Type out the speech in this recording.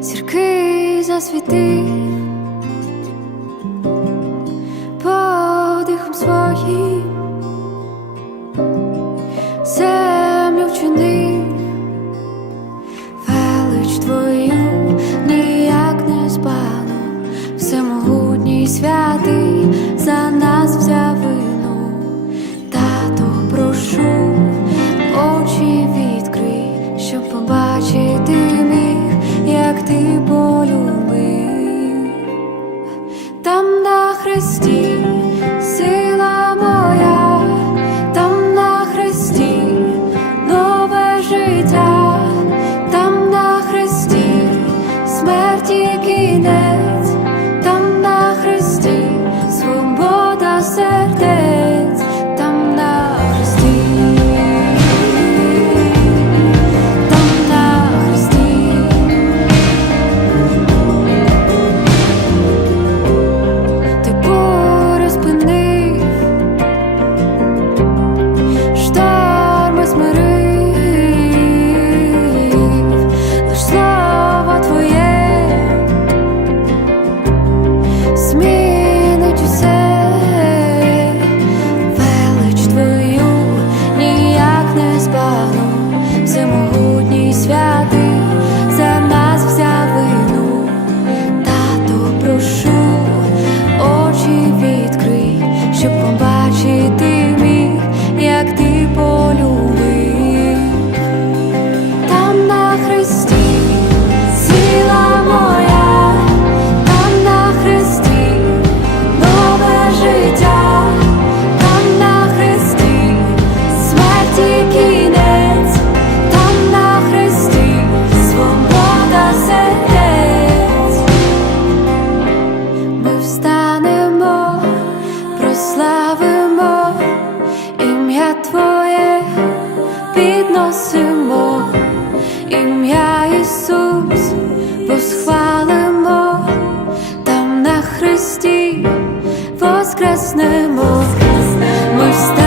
Зірки засвіти подихом своїм землю вчини велич твої. очі ти міг, як ти був. воскреснемо, ми встанемо.